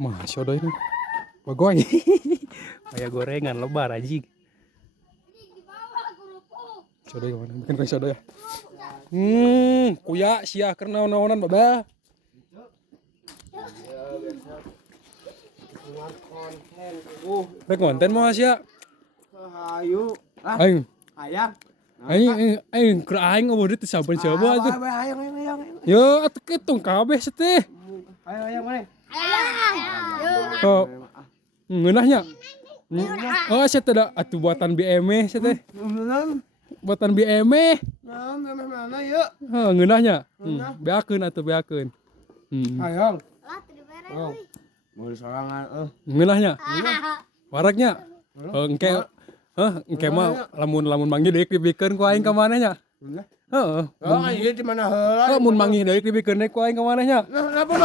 Masya Allah ini. Bagoy. Kayak gorengan lebar anjing. Codoy mana? Bikin kayak codoy ya. Kuya sia keur naon-naonan babah. Rek konten mah sia. Hayu. Aing. Hayang. Aing keur aing ngeubeut teh saben-saben atuh. Hayang. Yo atuh kitung kabeh teh. Hayang mana? Oh. Ngeunahnya. Oh sia teh da atuh buatan BME sia teh. Buatan BME. Nah, mana yuk? Heuh ngeunahnya. Beakeun atuh beakeun. Hayang. Oh. Mau sorangan Ngeunahnya. Waraknya. Engke engke mah lamun manggih deuk dibikeun ku aing ka manehnya. Heeh. Oh, ieu di mana heula? Mun manggih deuk dibikeun deuk ku aing ka manehnya. Nah, napa